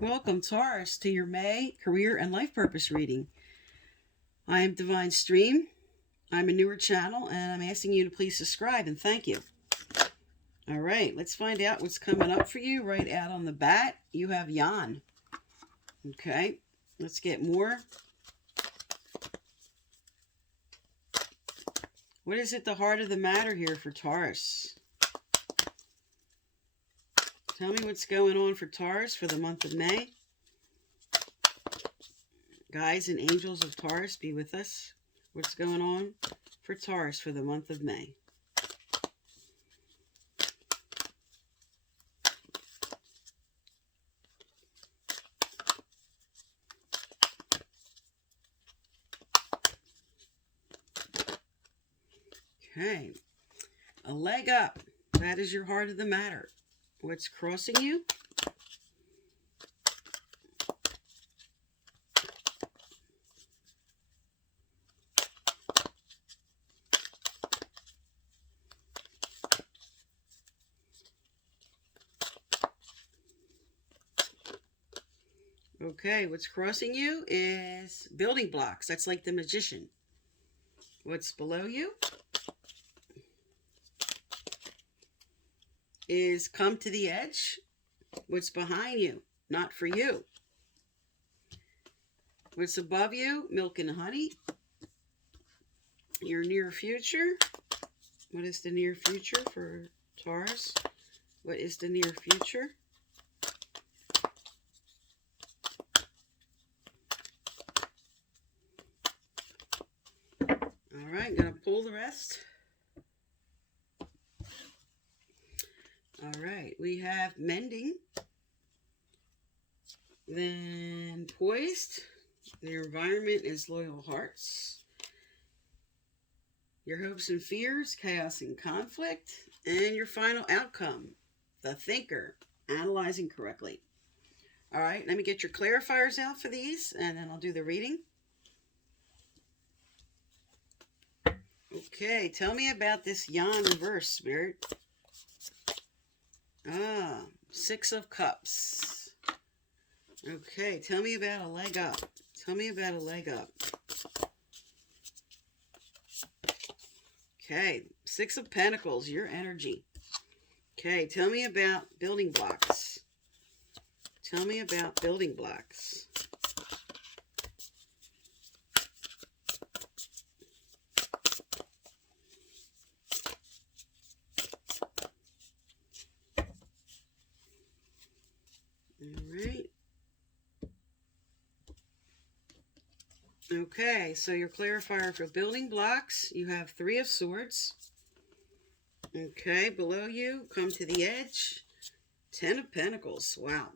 Welcome, Taurus, to your May career and life purpose reading. I am Divine Stream. I'm a newer channel, and I'm asking you to please subscribe and thank you. All right, let's find out what's coming up for you. Right out on the bat, you have Jan. Okay, let's get more. What is at the heart of the matter here for Taurus? Tell me what's going on for Taurus for the month of May. Guides and angels of Taurus, be with us. What's going on for Taurus for the month of May? Okay, a leg up. That is your heart of the matter. What's crossing you? Okay, what's crossing you is building blocks. That's like the magician. What's below you is come to the edge. What's behind you, not for you. What's above you, milk and honey. Your near future. What is the near future for Taurus? What is the near future? All right, I'm going to pull the rest. All right, we have mending, then poised. Your environment is loyal hearts. Your hopes and fears, chaos and conflict, and your final outcome, the thinker, analyzing correctly. All right, let me get your clarifiers out for these, and then I'll do the reading. Okay, tell me about this Jan reverse, Spirit. Six of Cups. Okay, tell me about a leg up. Tell me about a leg up. Okay, Six of Pentacles, your energy. Okay, tell me about building blocks. Tell me about building blocks. Okay, so your clarifier for building blocks, you have Three of Swords. Okay, below you, come to the edge, Ten of Pentacles. Wow.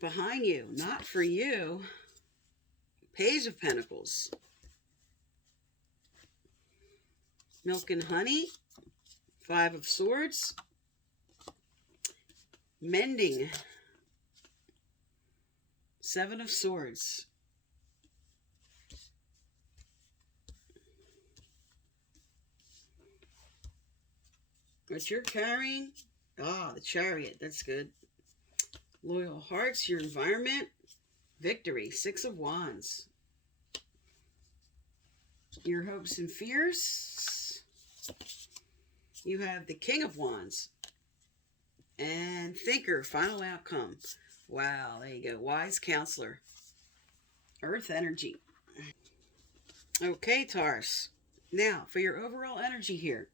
Behind you, not for you, Page of Pentacles. Milk and honey, Five of Swords. Mending, Seven of Swords. What you're carrying, the Chariot, that's good. Loyal hearts, your environment, victory, Six of Wands. Your hopes and fears, you have the King of Wands. And thinker, final outcome. Wow, there you go, wise counselor. Earth energy. Okay, Taurus. Now, for your overall energy here,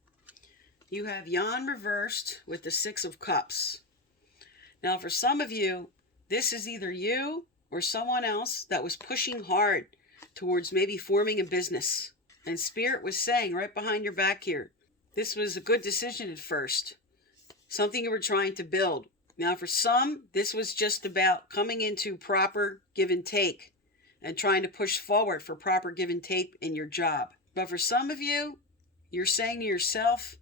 you have Jan reversed with the Six of Cups. Now, for some of you, this is either you or someone else that was pushing hard towards maybe forming a business. And Spirit was saying right behind your back here, this was a good decision at first. Something you were trying to build. Now, for some, this was just about coming into proper give and take and trying to push forward for proper give and take in your job. But for some of you, you're saying to yourself,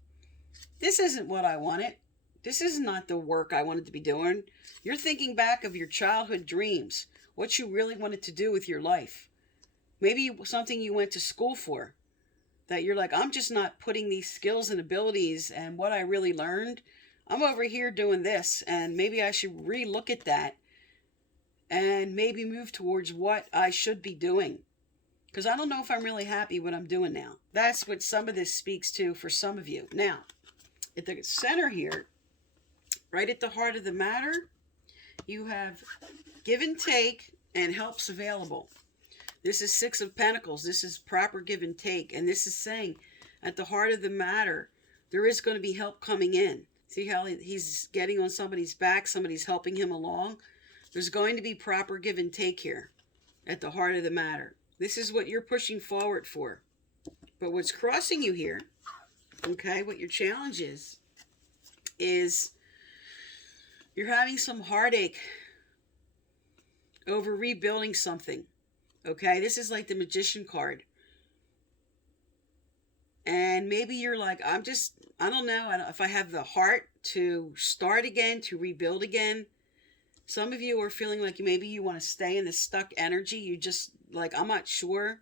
this isn't what I wanted. This is not the work I wanted to be doing. You're thinking back of your childhood dreams, what you really wanted to do with your life. Maybe something you went to school for, that you're like, I'm just not putting these skills and abilities and what I really learned, I'm over here doing this, and maybe I should re-look at that and maybe move towards what I should be doing. Because I don't know if I'm really happy what I'm doing now. That's what some of this speaks to for some of you. Now, at the center here, right at the heart of the matter, you have give and take and helps available. This is Six of Pentacles. This is proper give and take. And this is saying at the heart of the matter, there is going to be help coming in. See how he's getting on somebody's back, somebody's helping him along. There's going to be proper give and take here at the heart of the matter. This is what you're pushing forward for. But what's crossing you here, okay, what your challenge is you're having some heartache over rebuilding something. Okay, this is like the Magician card. And maybe you're like, I don't know if I have the heart to start again, to rebuild again. Some of you are feeling like maybe you want to stay in the stuck energy. You just, like, I'm not sure.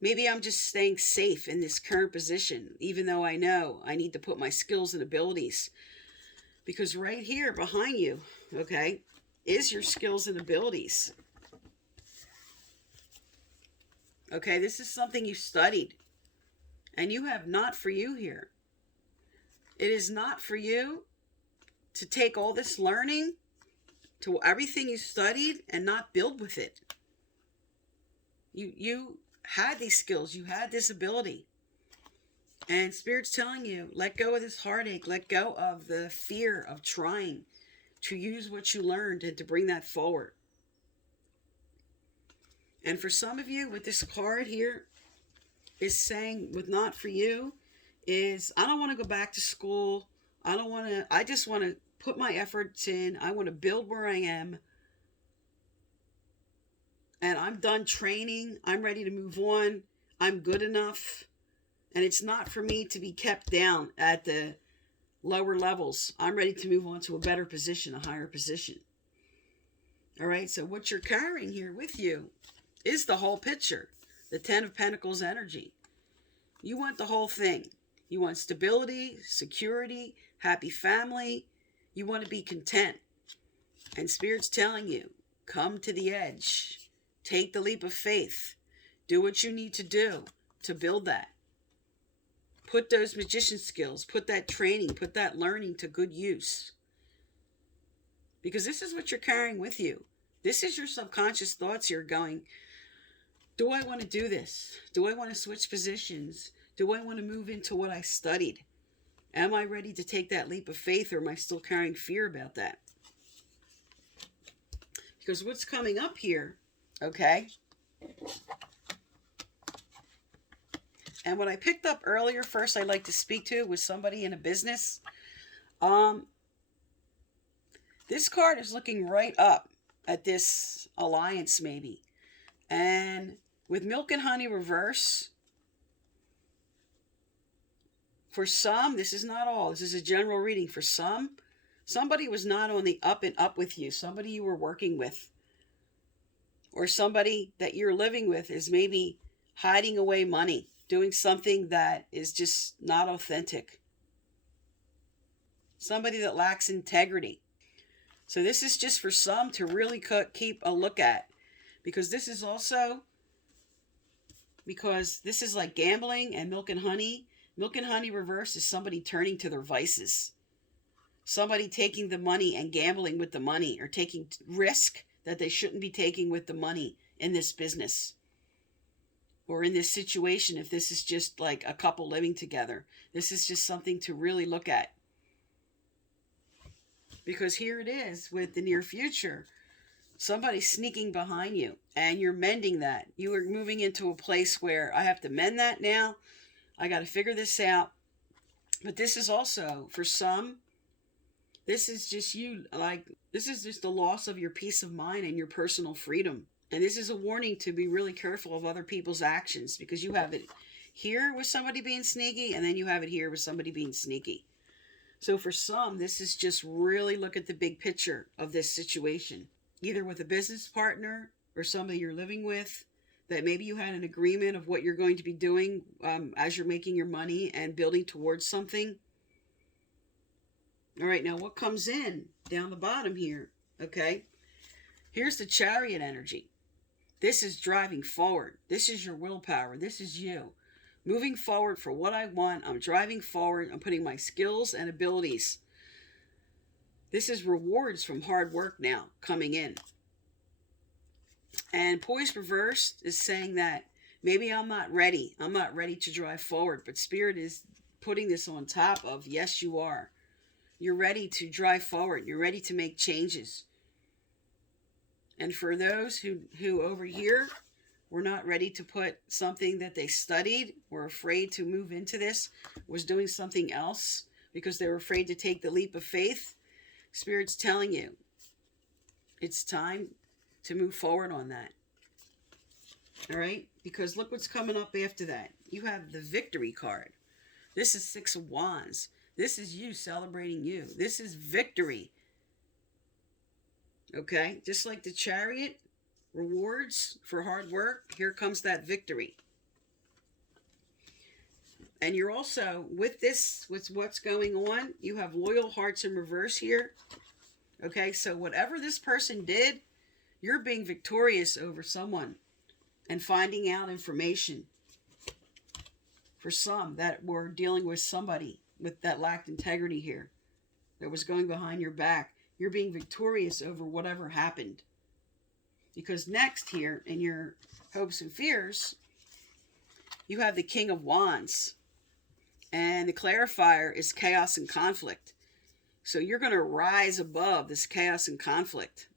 Maybe I'm just staying safe in this current position, even though I know I need to put my skills and abilities. Because right here behind you, okay, is your skills and abilities. Okay, this is something you studied. And you have not for you here. It is not for you to take all this learning, to everything you studied, and not build with it. You had these skills. You had this ability. And Spirit's telling you, let go of this heartache. Let go of the fear of trying to use what you learned and to bring that forward. And for some of you, with this card here, is saying, with not for you, is I don't want to go back to school. I just want to put my efforts in. I want to build where I am. And I'm done training. I'm ready to move on. I'm good enough. And it's not for me to be kept down at the lower levels. I'm ready to move on to a better position, a higher position. All right, so what you're carrying here with you is the whole picture. The Ten of Pentacles energy. You want the whole thing. You want stability, security, happy family. You want to be content. And Spirit's telling you, come to the edge. Take the leap of faith. Do what you need to do to build that. Put those magician skills, put that training, put that learning to good use. Because this is what you're carrying with you. This is your subconscious thoughts here going, do I want to do this? Do I want to switch positions? Do I want to move into what I studied? Am I ready to take that leap of faith, or am I still carrying fear about that? Because what's coming up here, okay? And what I picked up earlier, first I'd like to speak to was somebody in a business. This card is looking right up at this alliance maybe. And with Milk and Honey reverse, for some, this is not all. This is a general reading. For some, somebody was not on the up and up with you. Somebody you were working with. Or somebody that you're living with is maybe hiding away money. Doing something that is just not authentic. Somebody that lacks integrity. So this is just for some to really keep a look at. Because this is also, because this is like gambling and Milk and Honey. Milk and Honey reverse is somebody turning to their vices. Somebody taking the money and gambling with the money, or taking risk that they shouldn't be taking with the money in this business. Or in this situation, if this is just like a couple living together. This is just something to really look at. Because here it is with the near future. Somebody's sneaking behind you and you're mending that. You are moving into a place where I have to mend that now. I got to figure this out. But this is also, for some, this is just you, like, this is just the loss of your peace of mind and your personal freedom. And this is a warning to be really careful of other people's actions, because you have it here with somebody being sneaky, and then you have it here with somebody being sneaky. So for some, this is just really look at the big picture of this situation. Either with a business partner or somebody you're living with, that maybe you had an agreement of what you're going to be doing as you're making your money and building towards something. All right, now what comes in down the bottom here, okay? Here's the Chariot energy. This is driving forward. This is your willpower. This is you. Moving forward for what I want. I'm driving forward. I'm putting my skills and abilities. This is rewards from hard work now coming in. And Poise Reversed is saying that maybe I'm not ready. I'm not ready to drive forward. But Spirit is putting this on top of, yes, you are. You're ready to drive forward. You're ready to make changes. And for those who over here were not ready to put something that they studied, were afraid to move into this, was doing something else because they were afraid to take the leap of faith, Spirit's telling you it's time to move forward on that. All right? Because look what's coming up after that. You have the Victory card. This is Six of Wands. This is you celebrating you. This is victory. Okay? Just like the Chariot, rewards for hard work, here comes that victory. And you're also, with this, with what's going on, you have Loyal Hearts in reverse here. Okay? So whatever this person did, you're being victorious over someone and finding out information. For some that were dealing with somebody with that lacked integrity here, that was going behind your back, you're being victorious over whatever happened. Because next here in your hopes and fears, you have the King of Wands. And the clarifier is chaos and conflict. So you're going to rise above this chaos and conflict.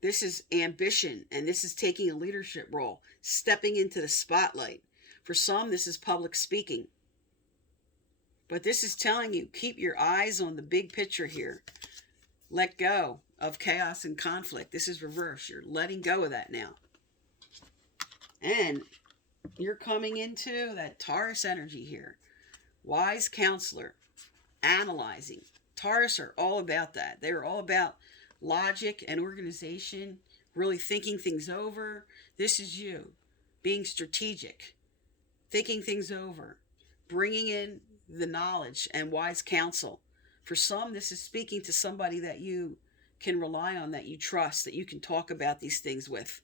This is ambition, and this is taking a leadership role, stepping into the spotlight. For some, this is public speaking. But this is telling you, keep your eyes on the big picture here. Let go of chaos and conflict. This is reverse. You're letting go of that now. And you're coming into that Taurus energy here. Wise counselor, analyzing. Taurus are all about that. They're all about logic and organization, really thinking things over. This is you being strategic, thinking things over, bringing in the knowledge and wise counsel. For some, this is speaking to somebody that you can rely on, that you trust, that you can talk about these things with,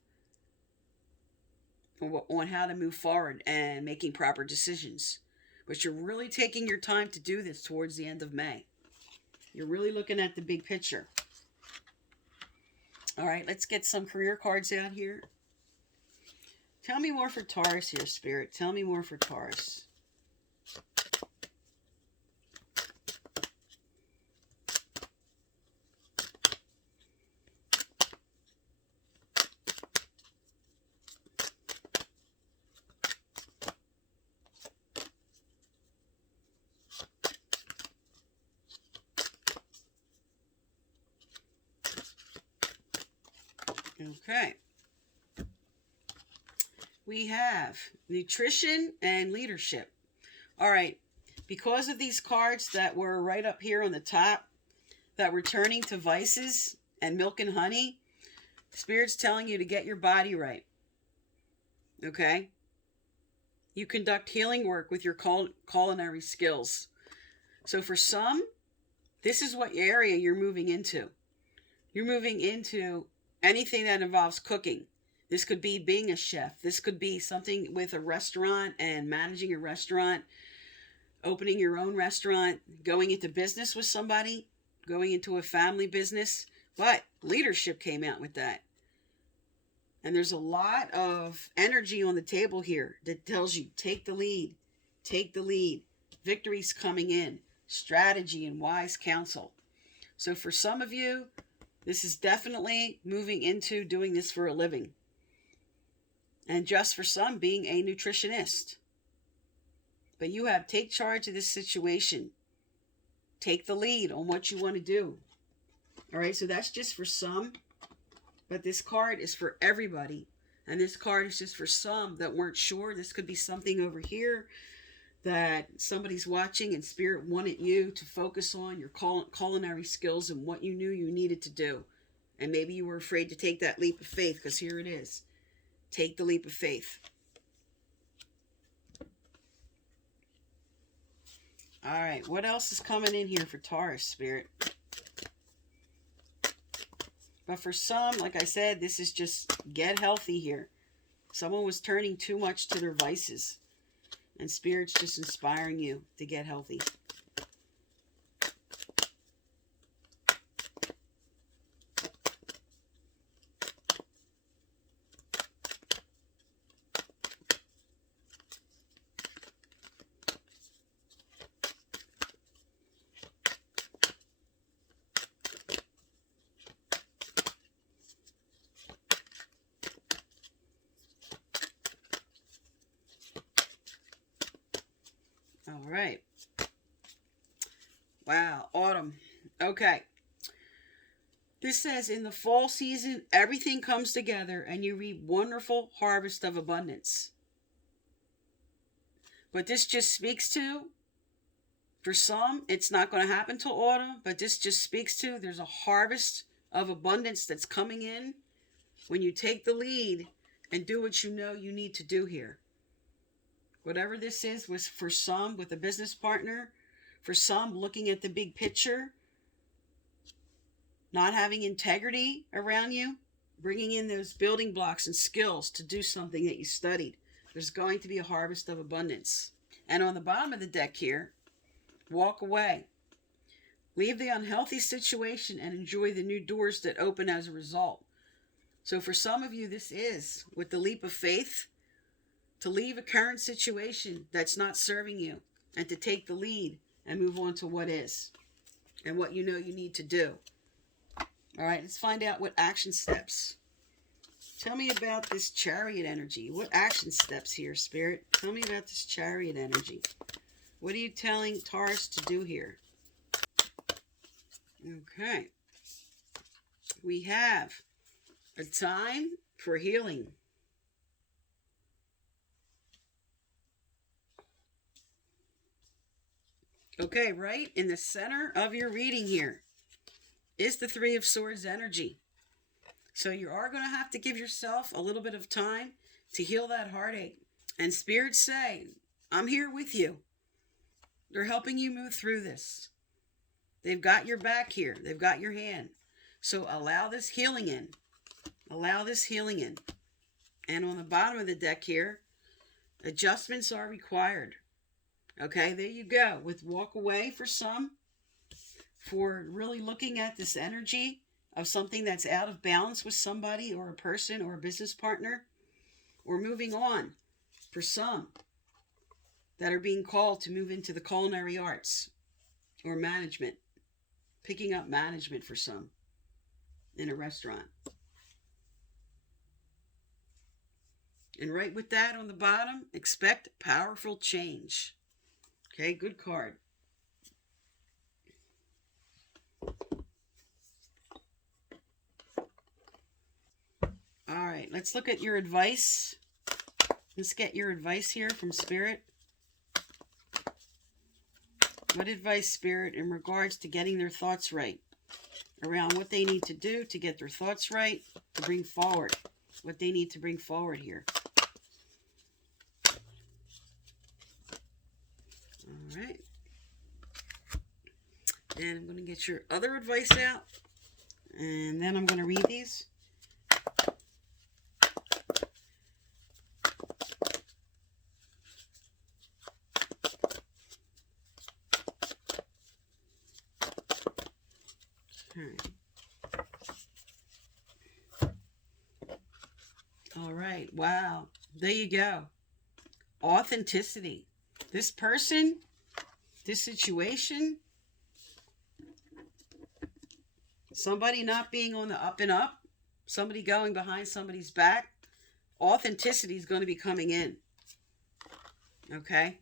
on how to move forward and making proper decisions. But you're really taking your time to do this towards the end of May. You're really looking at the big picture. All right, let's get some career cards out here. Tell me more for Taurus here, Spirit. Tell me more for Taurus. Okay. We have nutrition and leadership. All right. Because of these cards that were right up here on the top, that were turning to vices and milk and honey, Spirit's telling you to get your body right. Okay? You conduct healing work with your culinary skills. So for some, this is what area you're moving into. You're moving into anything that involves cooking. This could be being a chef. This could be something with a restaurant and managing a restaurant, opening your own restaurant, going into business with somebody, going into a family business. But leadership came out with that. And there's a lot of energy on the table here that tells you, take the lead. Take the lead. Victory's coming in. Strategy and wise counsel. So for some of you, this is definitely moving into doing this for a living. And just for some, being a nutritionist. But you have take charge of this situation. Take the lead on what you want to do. All right, so that's just for some. But this card is for everybody. And this card is just for some that weren't sure. This could be something over here that somebody's watching and Spirit wanted you to focus on your culinary skills and what you knew you needed to do. And maybe you were afraid to take that leap of faith, because here it is. Take the leap of faith. All right, what else is coming in here for Taurus, Spirit? But for some, like I said, this is just get healthy here. Someone was turning too much to their vices. And Spirit's just inspiring you to get healthy. All right. Wow, autumn. Okay. This says, in the fall season, everything comes together and you reap wonderful harvest of abundance. But this just speaks to, for some, it's not going to happen till autumn, but this just speaks to there's a harvest of abundance that's coming in when you take the lead and do what you know you need to do here. Whatever this is, was for some with a business partner, for some looking at the big picture, not having integrity around you, bringing in those building blocks and skills to do something that you studied. There's going to be a harvest of abundance. And on the bottom of the deck here, walk away. Leave the unhealthy situation and enjoy the new doors that open as a result. So for some of you, this is with the leap of faith, to leave a current situation that's not serving you and to take the lead and move on to what is and what you know you need to do. All right, let's find out what action steps. Tell me about this Chariot energy. What action steps here, Spirit? Tell me about this Chariot energy. What are you telling Taurus to do here? Okay. We have a time for healing. Okay, right in the center of your reading here is the Three of Swords energy. So you are going to have to give yourself a little bit of time to heal that heartache. And spirits say, I'm here with you. They're helping you move through this. They've got your back here. They've got your hand. So allow this healing in. Allow this healing in. And on the bottom of the deck here, adjustments are required. Okay, there you go. With walk away for some, for really looking at this energy of something that's out of balance with somebody or a person or a business partner, or moving on for some that are being called to move into the culinary arts or management, picking up management for some in a restaurant. And right with that on the bottom, expect powerful change. Okay, good card. All right, let's look at your advice. Let's get your advice here from Spirit. What advice, Spirit, in regards to getting their thoughts right? Around what they need to do to get their thoughts right, to bring forward what they need to bring forward here. All right. And I'm going to get your other advice out. And then I'm going to read these. All right. Wow. There you go. Authenticity. This person, this situation, somebody not being on the up and up, somebody going behind somebody's back, authenticity is going to be coming in. Okay?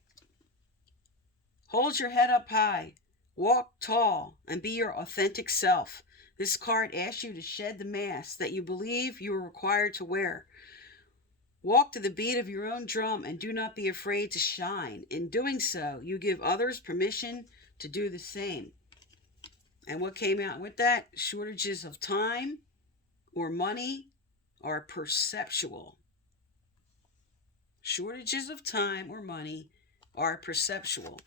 Hold your head up high. Walk tall and be your authentic self. This card asks you to shed the mask that you believe you are required to wear. Walk to the beat of your own drum and do not be afraid to shine. In doing so, you give others permission to do the same. And what came out with that? Shortages of time or money are perceptual. Shortages of time or money are perceptual.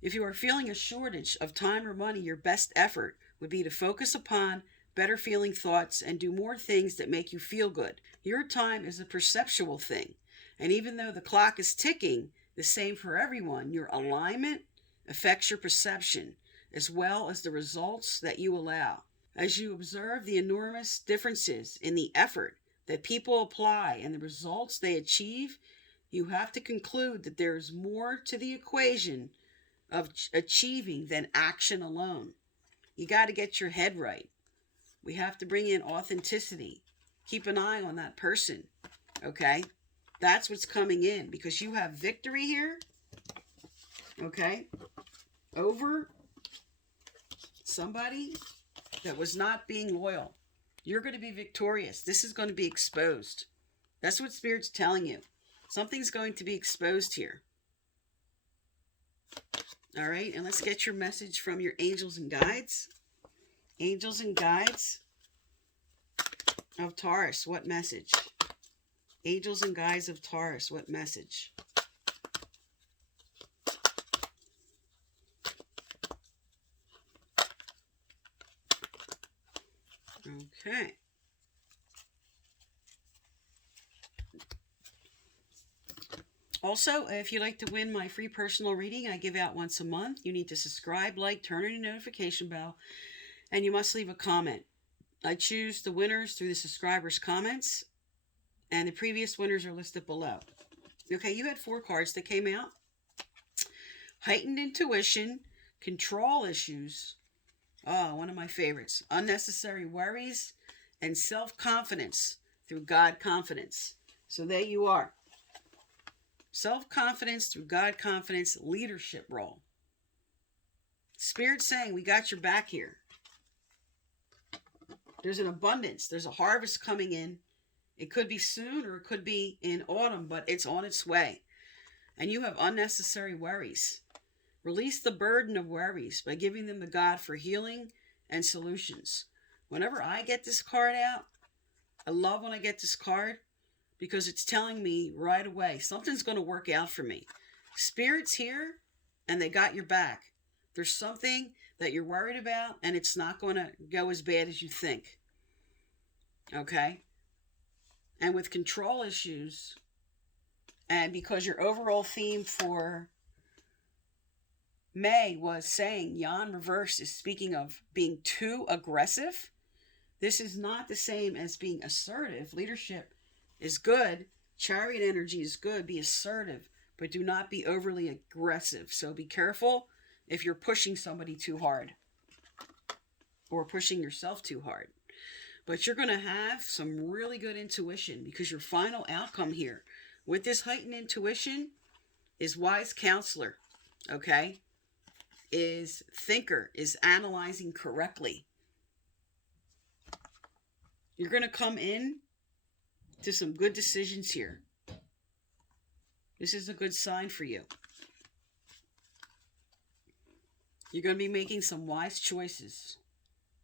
If you are feeling a shortage of time or money, your best effort would be to focus upon better feeling thoughts and do more things that make you feel good. Your time is a perceptual thing, and even though the clock is ticking, the same for everyone, your alignment affects your perception as well as the results that you allow. As you observe the enormous differences in the effort that people apply and the results they achieve, you have to conclude that there is more to the equation of achieving than action alone. You got to get your head right. We have to bring in authenticity. Keep an eye on that person, okay? That's what's coming in, because you have victory here, okay, over somebody that was not being loyal. You're going to be victorious. This is going to be exposed. That's what Spirit's telling you. Something's going to be exposed here. All right, and let's get your message from your angels and guides. Angels and guides of Taurus, what message? Angels and guides of Taurus, what message? Okay. Also, if you'd like to win my free personal reading I give out once a month, you need to subscribe, like, turn on your notification bell, and you must leave a comment. I choose the winners through the subscribers' comments, and the previous winners are listed below. Okay, you had 4 cards that came out. Heightened intuition, control issues. Oh, one of my favorites. Unnecessary worries and self-confidence through God confidence. So there you are. Self-confidence through God confidence, leadership role. Spirit saying, we got your back here. There's an abundance. There's a harvest coming in. It could be soon or it could be in autumn, but it's on its way. And you have unnecessary worries. Release the burden of worries by giving them to God for healing and solutions. Whenever I get this card out, I love when I get this card because it's telling me right away, something's going to work out for me. Spirit's here and they got your back. There's something that you're worried about and it's not going to go as bad as you think. Okay? And with control issues, and because your overall theme for May was saying Jan reverse is speaking of being too aggressive, this is not the same as being assertive. Leadership is good. Chariot energy is good. Be assertive, but do not be overly aggressive. So be careful if you're pushing somebody too hard or pushing yourself too hard. But you're going to have some really good intuition because your final outcome here with this heightened intuition is wise counselor, okay? Is thinker, is analyzing correctly. You're going to come in to some good decisions here. This is a good sign for you. You're going to be making some wise choices.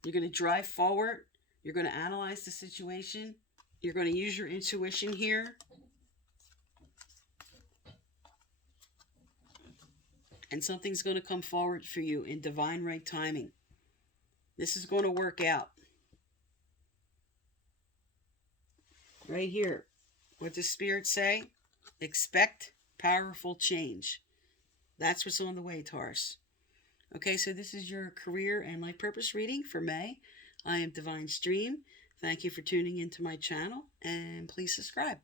You're going to drive forward. You're going to analyze the situation. You're going to use your intuition here. And something's going to come forward for you in divine right timing. This is going to work out. Right here. What does Spirit say? Expect powerful change. That's what's on the way, Taurus. Okay, so this is your career and life purpose reading for May. I am Divine Stream. Thank you for tuning into my channel, and please subscribe.